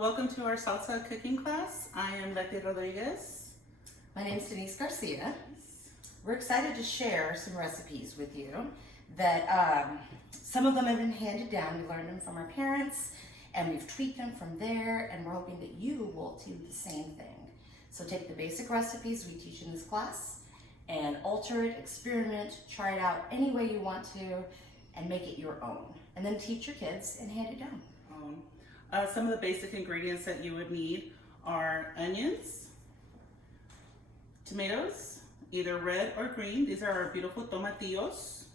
Welcome to our salsa cooking class. I am Betty Rodriguez. My name is Denise Garcia. We're excited to share some recipes with you that some of them have been handed down. We learned them from our parents and we've tweaked them from there, and we're hoping that you will do the same thing. So take the basic recipes we teach in this class and alter it, experiment, try it out any way you want to, and make it your own. And then teach your kids and hand it down. Some of the basic ingredients that you would need are onions, tomatoes, either red or green. These are our beautiful tomatillos.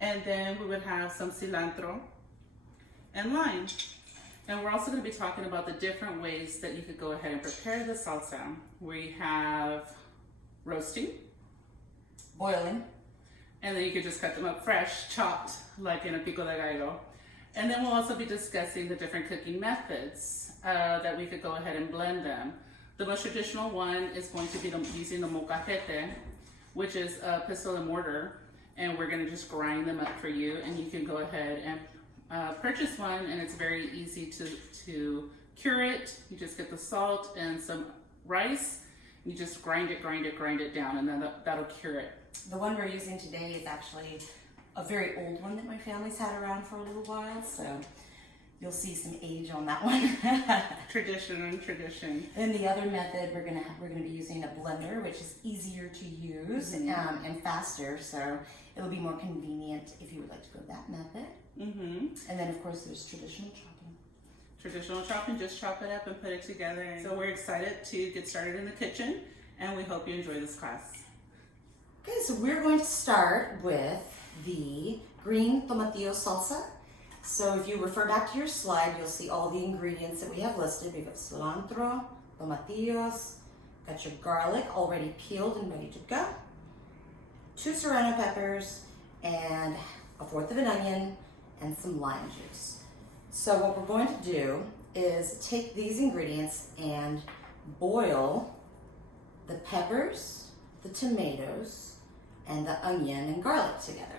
And then we would have some cilantro and lime. And we're also going to be talking about the different ways that you could go ahead and prepare the salsa. We have roasting, Boiling. and then you could just cut them up fresh, chopped, like in a pico de gallo. And then we'll also be discussing the different cooking methods that we could go ahead and blend them. The most traditional one is going to be using the molcajete, which is a pestle and mortar, and we're going to just grind them up for you, and you can go ahead and purchase one, and it's very easy to cure it. You just get the salt and some rice, you just grind it down, and then that'll cure it. The one we're using today is actually a very old one that my family's had around for a little while, so you'll see some age on that one. Tradition and tradition. Then the other method, we're gonna be using a blender, which is easier to use and faster, so it'll be more convenient if you would like to go that method. And then of course there's traditional chopping. Traditional chopping, just chop it up and put it together. So we're excited to get started in the kitchen, and we hope you enjoy this class. Okay, so we're going to start with the green tomatillo salsa. So if you refer back to your slide, you'll see all the ingredients that we have listed. We've got cilantro, tomatillos, got your garlic already peeled and ready to go, 2 serrano peppers, and 1/4 of an onion, and some lime juice. So what we're going to do is take these ingredients and boil the peppers, the tomatoes, and the onion and garlic together.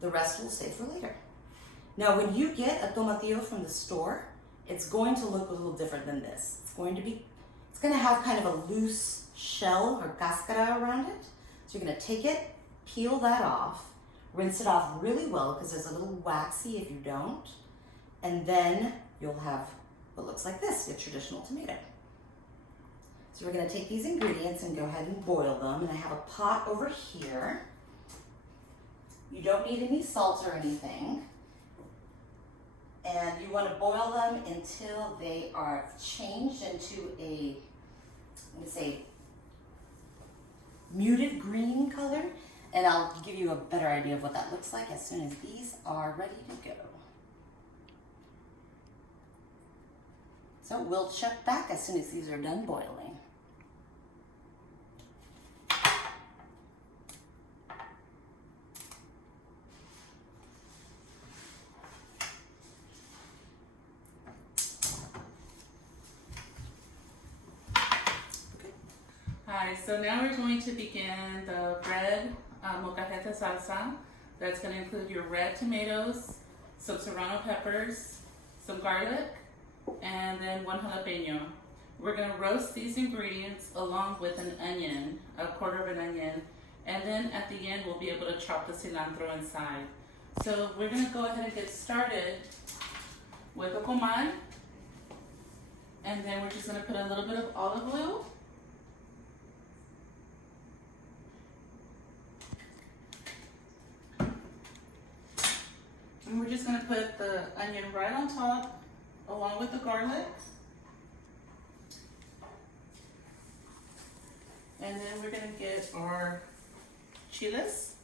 The rest we'll save for later. Now, when you get a tomatillo from the store, it's going to look a little different than this. It's going to have kind of a loose shell or cáscara around it. So you're going to take it, peel that off, rinse it off really well because it's a little waxy if you don't, and then you'll have what looks like this, a traditional tomato. So we're going to take these ingredients and go ahead and boil them, and I have a pot over here. You don't need any salt or anything. And you want to boil them until they are changed into a, I'm going to say, muted green color. And I'll give you a better idea of what that looks like as soon as these are ready to go. So we'll check back as soon as these are done boiling. Hi, so now we're going to begin the red molcajete salsa. That's going to include your red tomatoes, some serrano peppers, some garlic, and then 1 jalapeno. We're going to roast these ingredients along with an onion, 1/4 of an onion, and then at the end we'll be able to chop the cilantro inside. So we're going to go ahead and get started with a comal, and then we're just going to put a little bit of olive oil. And we're just going to put the onion right on top along with the garlic. And then we're going to get our chiles.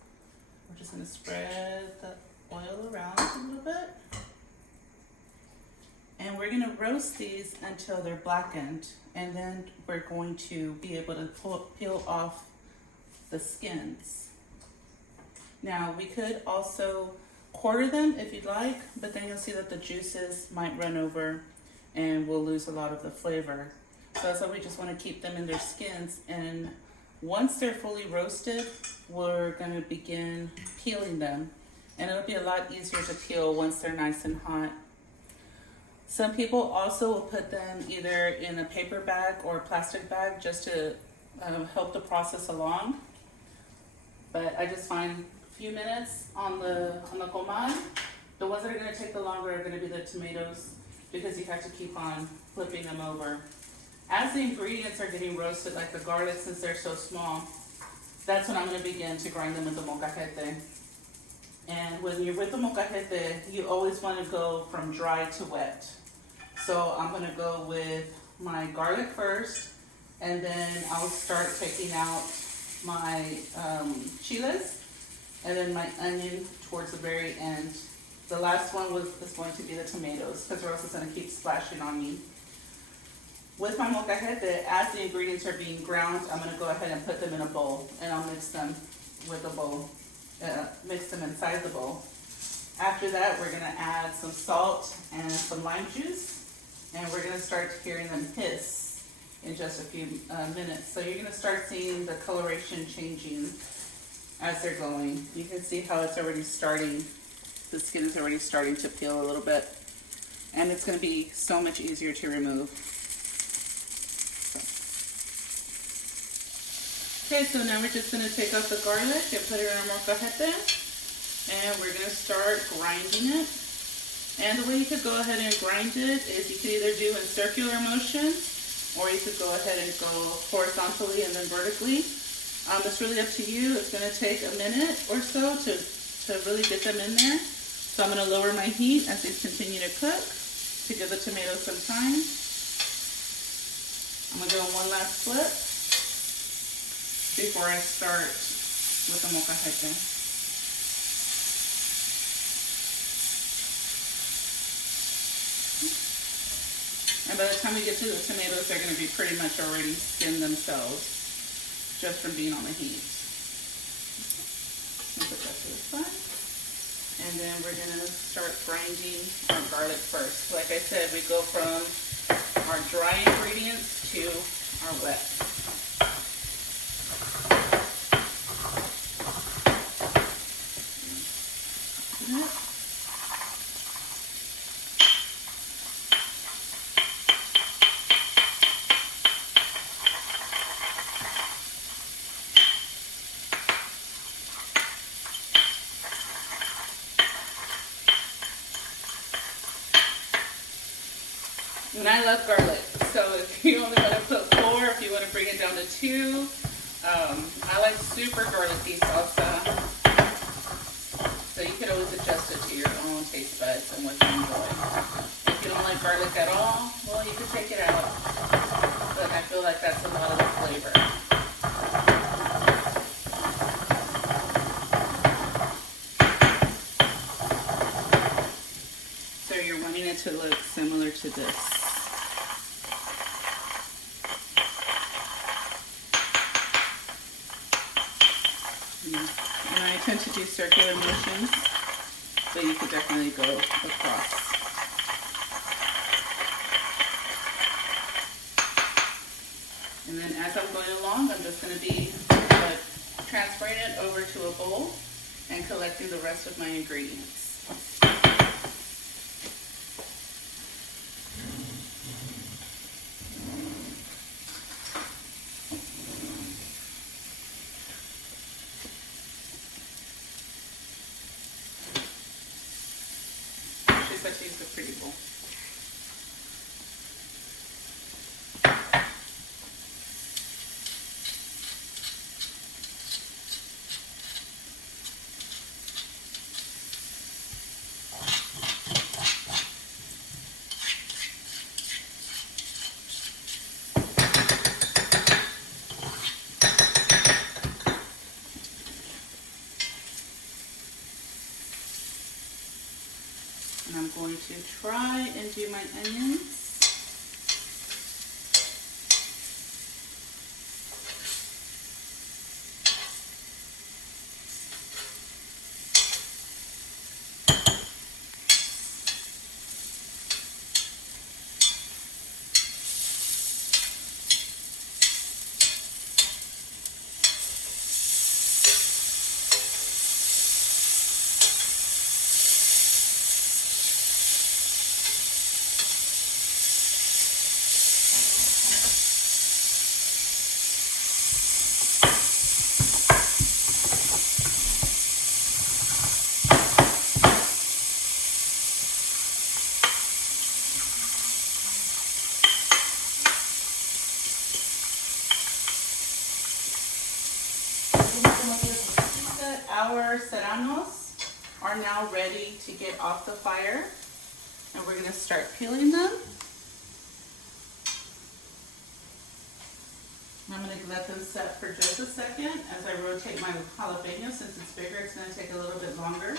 We're just going to spread the oil around a little bit. And we're going to roast these until they're blackened. And then we're going to be able to peel off the skins. Now we could also quarter them if you'd like, but then you'll see that the juices might run over and we'll lose a lot of the flavor. So that's why we just want to keep them in their skins, and once they're fully roasted, we're going to begin peeling them, and it'll be a lot easier to peel once they're nice and hot. Some people also will put them either in a paper bag or a plastic bag just to help the process along. But I just find a few minutes on the comal. The ones that are going to take the longer are going to be the tomatoes, because you have to keep on flipping them over. As the ingredients are getting roasted, like the garlic, since they're so small, that's when I'm going to begin to grind them with the molcajete. And when you're with the molcajete, you always want to go from dry to wet. So I'm going to go with my garlic first, and then I'll start taking out my chiles, and then my onion towards the very end. The last one is going to be the tomatoes, because or else it's going to keep splashing on me. With my molcajete, as the ingredients are being ground, I'm going to go ahead and put them in a bowl, and I'll mix them with a bowl, mix them inside the bowl. After that, we're going to add some salt and some lime juice, and we're going to start hearing them hiss in just a few minutes. So you're going to start seeing the coloration changing as they're going. You can see how it's already starting, the skin is already starting to peel a little bit, and it's going to be so much easier to remove. Okay, so now we're just going to take out the garlic and put it in our molcajete, and we're going to start grinding it. And the way you could go ahead and grind it is you could either do in circular motion, or you could go ahead and go horizontally and then vertically. It's really up to you. It's going to take a minute or so to really get them in there. So I'm going to lower my heat as these continue to cook to give the tomatoes some time. I'm going to give them one last flip before I start with the molcajete. And by the time we get to the tomatoes, they're going to be pretty much already skinned themselves just from being on the heat. Put that to the side. And then we're going to start grinding our garlic first. Like I said, we go from our dry ingredients to our wet. And I love garlic, so if you only want to put 4, if you want to bring it down to 2, I like super garlicky salsa, so you could always adjust it to your own taste buds and what you enjoy. If you don't like garlic at all, well, you could take it out, but I feel like that's a lot of the flavor. So you're wanting it to look similar to this. And I tend to do circular motions, but you could definitely go across. And then as I'm going along, I'm just going to be transferring it over to a bowl and collecting the rest of my ingredients. Let's use the pretty bowl. And I'm going to try and do my onions. serranos are now ready to get off the fire, and we're going to start peeling them. I'm going to let them set for just a second as I rotate my jalapeno. Since it's bigger, it's going to take a little bit longer.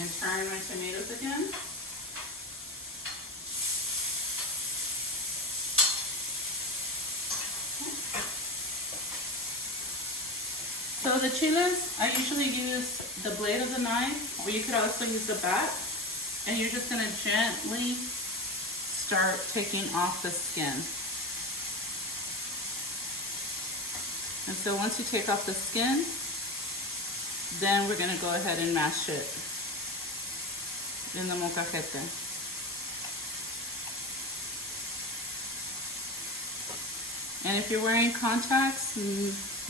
And turn my tomatoes again. So the chiles, I usually use the blade of the knife, or you could also use the bat, and you're just going to gently start taking off the skin. And so once you take off the skin, then we're going to go ahead and mash it in the molcajete. And if you're wearing contacts,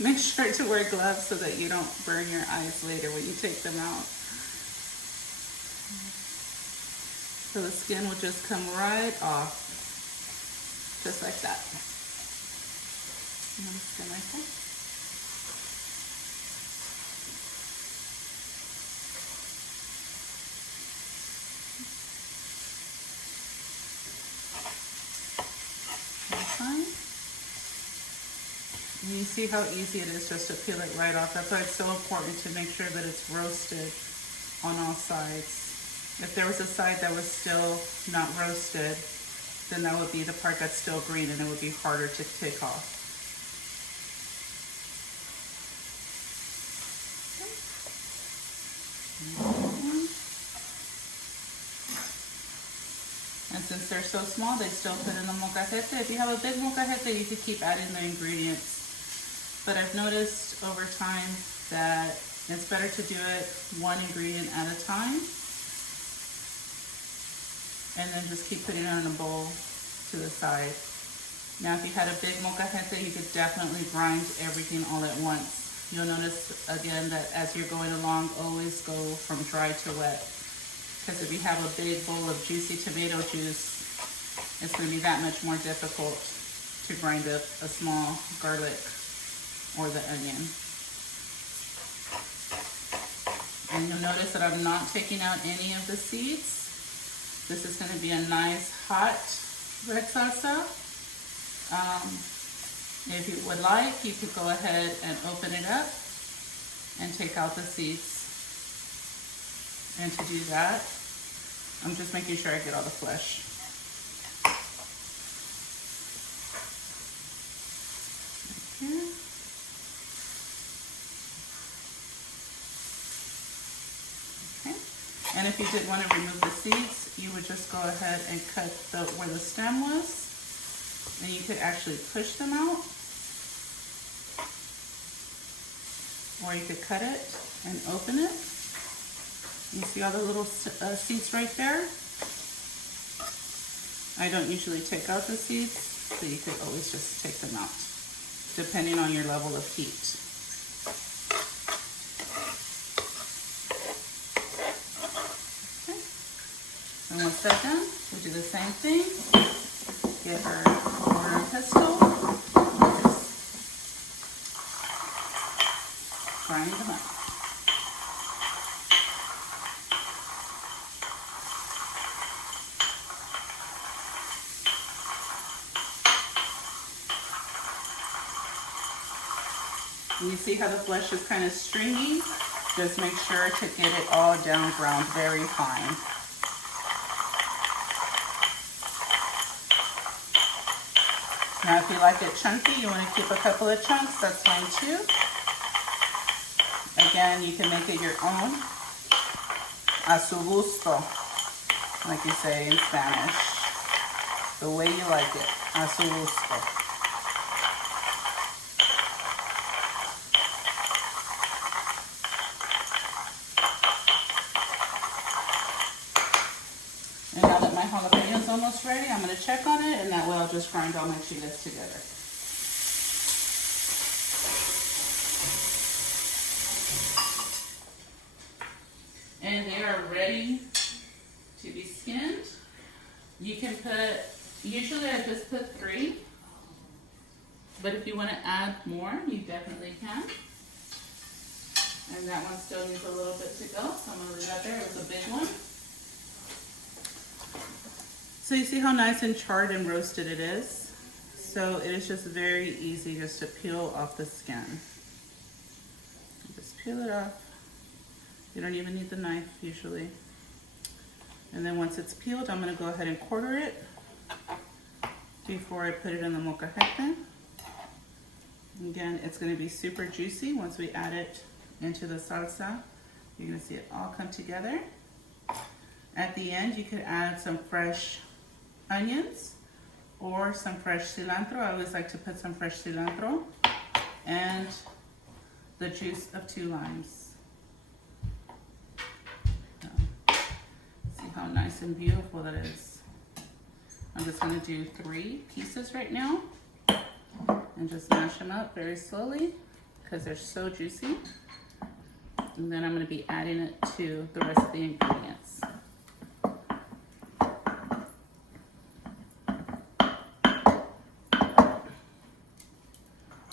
make sure to wear gloves so that you don't burn your eyes later when you take them out. So the skin will just come right off, just like that. And skin right there. Fine. You see how easy it is just to peel it right off. That's why it's so important to make sure that it's roasted on all sides. If there was a side that was still not roasted, then that would be the part that's still green and it would be harder to take off. And since they're so small, they still fit in the molcajete. If you have a big molcajete, you could keep adding the ingredients. But I've noticed over time that it's better to do it one ingredient at a time, and then just keep putting it in a bowl to the side. Now if you had a big molcajete, you could definitely grind everything all at once. You'll notice again that as you're going along, always go from dry to wet. Because if you have a big bowl of juicy tomato juice, it's going to be that much more difficult to grind up a small garlic or the onion. And you'll notice that I'm not taking out any of the seeds. This is going to be a nice hot red salsa. If you would like, you could go ahead and open it up and take out the seeds. And to do that, I'm just making sure I get all the flesh. Right here. And if you did want to remove the seeds, you would just go ahead and cut where the stem was, and you could actually push them out, or you could cut it and open it. You see all the little seeds right there? I don't usually take out the seeds, so you could always just take them out, depending on your level of heat. And once that's done, we do the same thing. Get our mortar and pestle. Just grind them up. And you see how the flesh is kind of stringy? Just make sure to get it all down ground very fine. Now if you like it chunky, you want to keep a couple of chunks, that's fine too. Again, you can make it your own, a su gusto, like you say in Spanish. The way you like it, a su gusto. And now that my jalapeno is almost ready, I'm going to check on it, and that way I'll just grind all my chiles together. And they are ready to be skinned. You can put, usually I just put 3. But if you want to add more, you definitely can. And that one still needs a little bit to go, so I'm going to leave that there. It was a big one. So you see how nice and charred and roasted it is? So it is just very easy just to peel off the skin. Just peel it off. You don't even need the knife usually. And then once it's peeled, I'm going to go ahead and quarter it before I put it in the molcajete. Again, it's going to be super juicy once we add it into the salsa. You're going to see it all come together. At the end, you could add some fresh onions or some fresh cilantro. I always like to put some fresh cilantro and the juice of 2 limes. So, see how nice and beautiful that is. I'm just going to do 3 pieces right now and just mash them up very slowly because they're so juicy. And then I'm going to be adding it to the rest of the ingredients.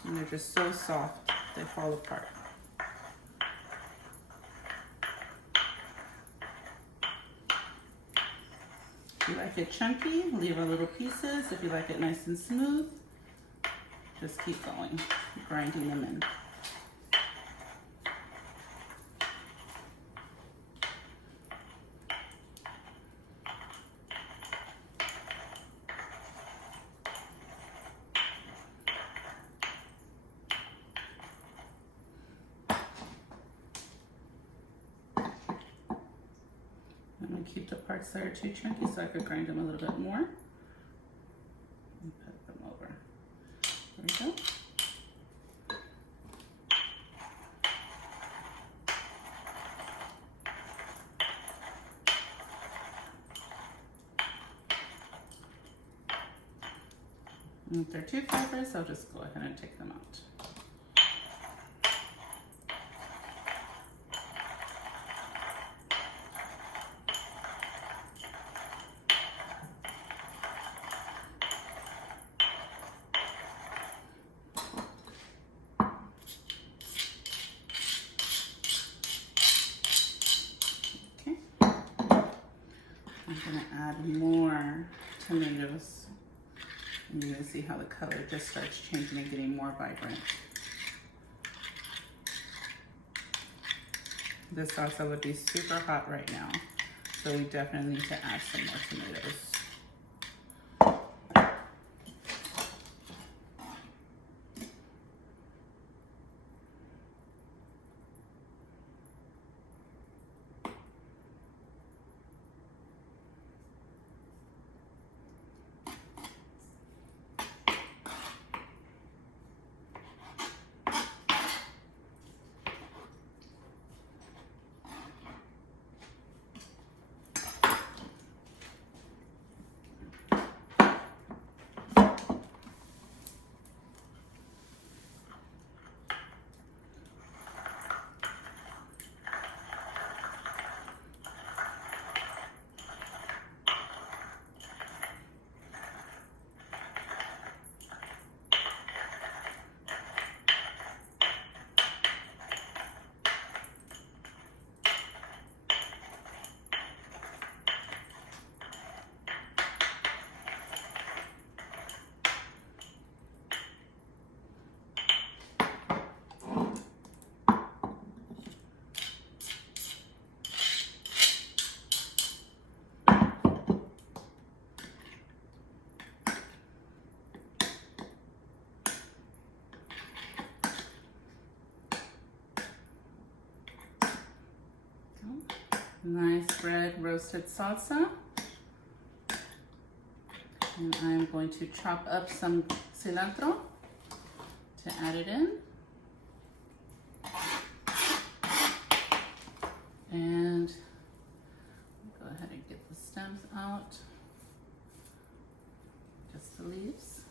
And they're just so soft, they fall apart. If you like it chunky, leave a little pieces. If you like it nice and smooth, just keep going, grinding them in. I'm going to keep the parts that are too chunky so I could grind them a little bit more. And put them over. There we go. And if they're too fibrous, I'll just go ahead and take them out. I'm going to add more tomatoes. And you're going to see how the color just starts changing and getting more vibrant. This salsa would be super hot right now, so we definitely need to add some more tomatoes. Nice red roasted salsa. And I'm going to chop up some cilantro to add it in. And go ahead and get the stems out. Just the leaves.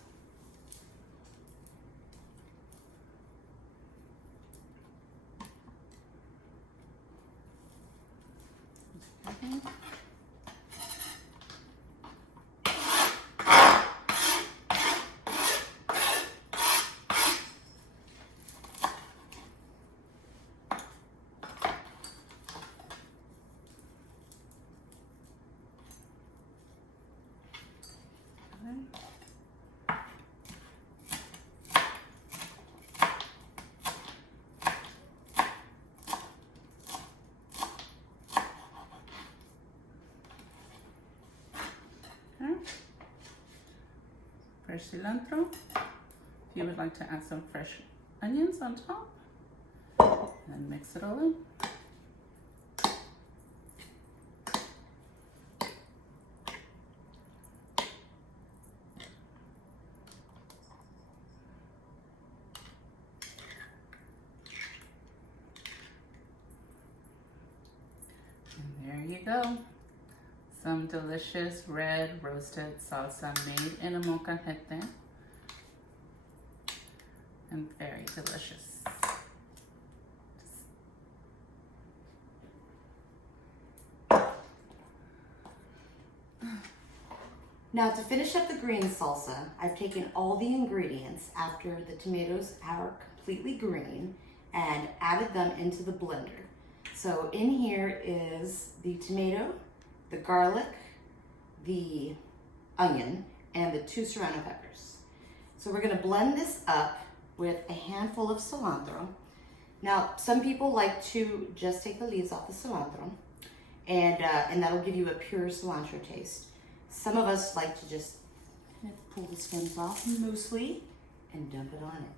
Okay. fresh cilantro. If you would like to add some fresh onions on top, and mix it all in. And there you go. Some delicious red roasted salsa made in a molcajete. And very delicious. Now to finish up the green salsa, I've taken all the ingredients after the tomatoes are completely green and added them into the blender. So in here is the tomato, the garlic, the onion, and the 2 serrano peppers. So we're gonna blend this up with a handful of cilantro. Now, some people like to just take the leaves off the cilantro, and that'll give you a pure cilantro taste. Some of us like to just pull the stems off loosely and dump it on it.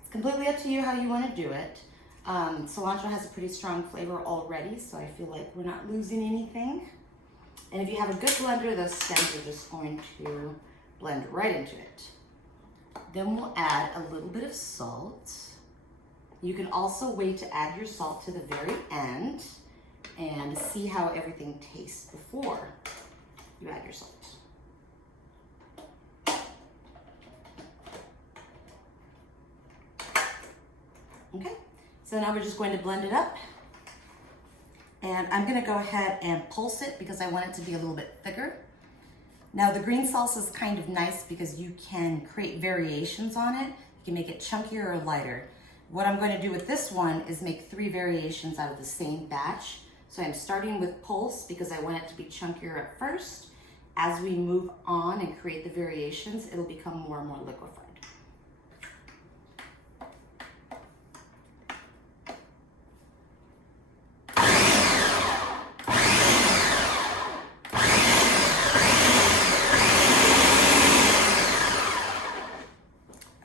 It's completely up to you how you want to do it. Cilantro has a pretty strong flavor already, so I feel like we're not losing anything. And if you have a good blender, those stems are just going to blend right into it. Then we'll add a little bit of salt. You can also wait to add your salt to the very end and see how everything tastes before you add your salt. Okay, so now we're just going to blend it up. And I'm gonna go ahead and pulse it because I want it to be a little bit thicker. Now the green salsa is kind of nice because you can create variations on it. You can make it chunkier or lighter. What I'm going to do with this one is make 3 variations out of the same batch. So I'm starting with pulse because I want it to be chunkier at first. As we move on and create the variations, it'll become more and more liquefied.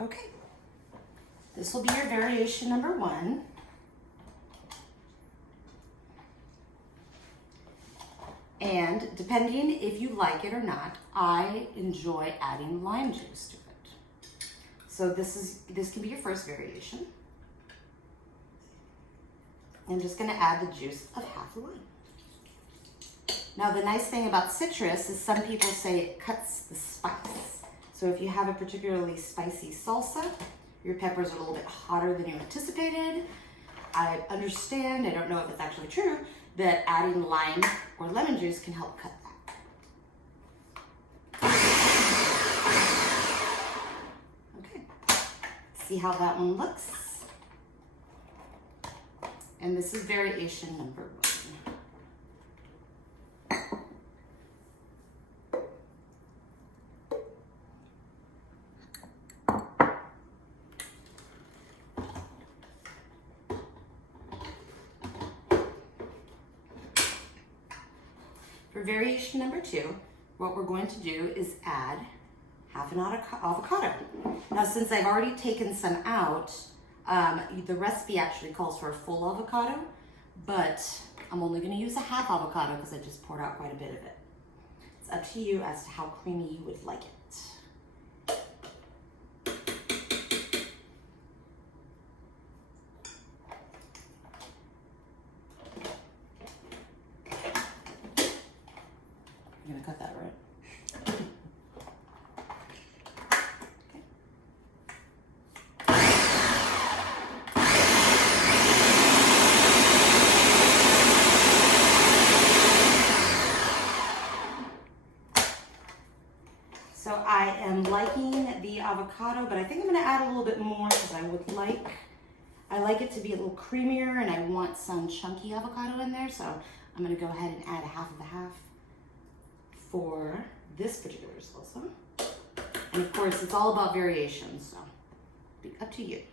Okay, this will be your variation number 1. And depending if you like it or not, I enjoy adding lime juice to it. So this can be your first variation. I'm just gonna add the juice of half a lime. Now the nice thing about citrus is some people say it cuts the spice. So if you have a particularly spicy salsa, your peppers are a little bit hotter than you anticipated, I understand, I don't know if it's actually true, that adding lime or lemon juice can help cut that. Okay, see how that one looks? And this is variation number 1. For variation number 2, what we're going to do is add half an avocado. Now, since I've already taken some out, the recipe actually calls for a full avocado, but I'm only going to use a half avocado because I just poured out quite a bit of it. It's up to you as to how creamy you would like it. You're gonna cut that, right? So I am liking the avocado, but I think I'm gonna add a little bit more because I like it to be a little creamier and I want some chunky avocado in there. So I'm gonna go ahead and add a half of a half for this particular salsa. And of course, it's all about variation, so be up to you.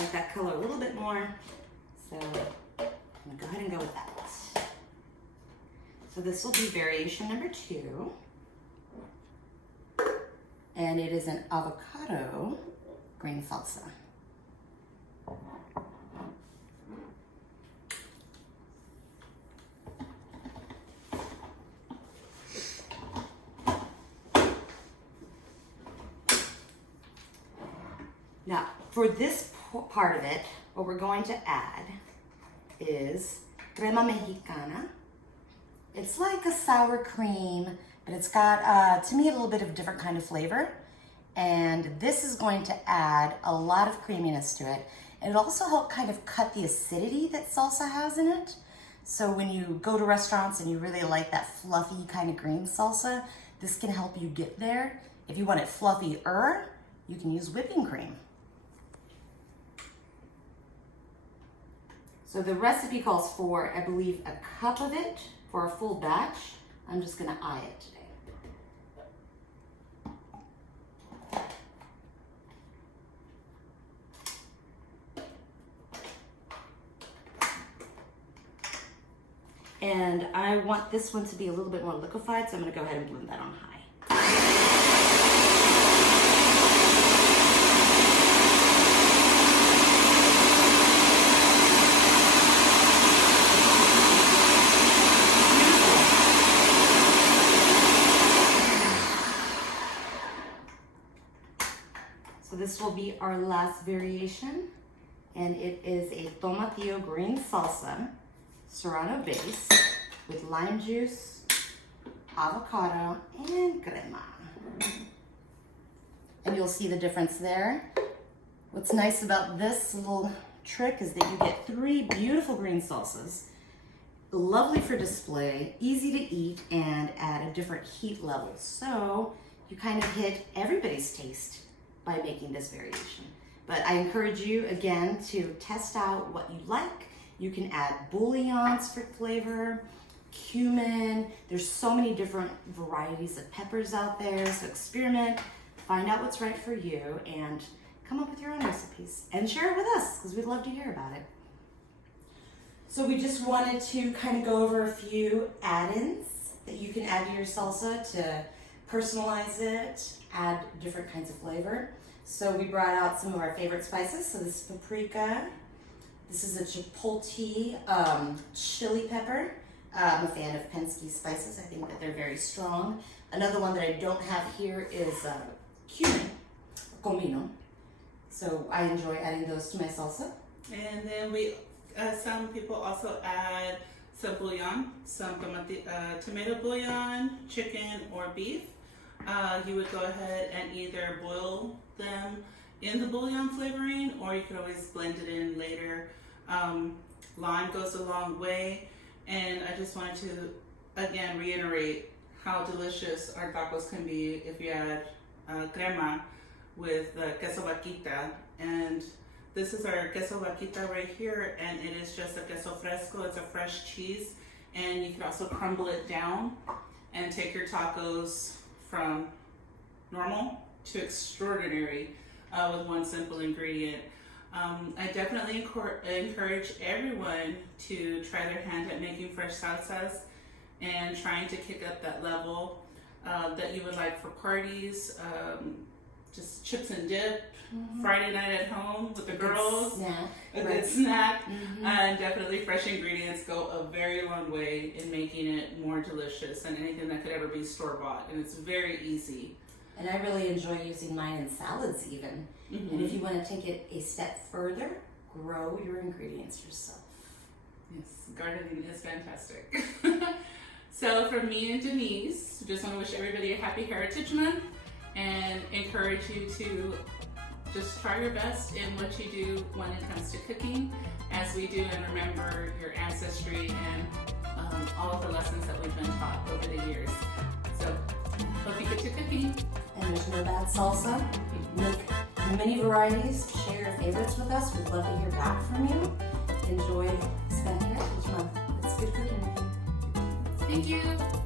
like that color a little bit more. So I'm gonna go ahead and go with that. So this will be variation number 2. And it is an avocado green salsa. Now, for this part of it, what we're going to add is crema mexicana. It's like a sour cream, but it's got, to me, a little bit of a different kind of flavor. And this is going to add a lot of creaminess to it. And it'll also help kind of cut the acidity that salsa has in it. So when you go to restaurants and you really like that fluffy kind of green salsa, this can help you get there. If you want it fluffier, you can use whipping cream. So the recipe calls for, I believe, a cup of it for a full batch. I'm just gonna eye it today. And I want this one to be a little bit more liquefied, so I'm gonna go ahead and blend that on high. So this will be our last variation, and it is a tomatillo green salsa, serrano base, with lime juice, avocado, and crema. And you'll see the difference there. What's nice about this little trick is that you get 3 beautiful green salsas, lovely for display, easy to eat, and at a different heat level. So you kind of hit everybody's taste by making this variation. But I encourage you again to test out what you like. You can add bouillons for flavor, cumin. There's so many different varieties of peppers out there. So experiment, find out what's right for you, and come up with your own recipes and share it with us because we'd love to hear about it. So we just wanted to kind of go over a few add-ins that you can add to your salsa to personalize it, add different kinds of flavor. So we brought out some of our favorite spices. So this is paprika. This is a chipotle chili pepper. I'm a fan of Penske spices. I think that they're very strong. Another one that I don't have here is cumin, comino. So I enjoy adding those to my salsa. And then we, some people also add some bouillon, some tomato bouillon, chicken or beef. You would go ahead and either boil them in the bouillon flavoring, or you could always blend it in later. Lime goes a long way, and I just wanted to again reiterate how delicious our tacos can be if you add crema with queso vaquita. And this is our queso vaquita right here, and it is just a queso fresco. It's a fresh cheese, and you can also crumble it down and take your tacos from normal to extraordinary with one simple ingredient. I definitely encourage everyone to try their hand at making fresh salsas and trying to kick up that level that you would like for parties, just chips and dip, Friday night at home with the girls, a good snack. And definitely fresh ingredients go a very long way in making it more delicious than anything that could ever be store-bought, and it's very easy. And I really enjoy using mine in salads even. And if you want to take it a step further, grow your ingredients yourself. Yes, gardening is fantastic. So from me and Denise, just want to wish everybody a happy Heritage Month and encourage you to just try your best in what you do when it comes to cooking, as we do, and remember your ancestry and all of the lessons that we've been taught over the years. So hope you get to cooking. And there's no bad salsa. Make many varieties. Share your favorites with us. We'd love to hear back from you. Enjoy spending Heritage Month. It's good cooking. Thank you.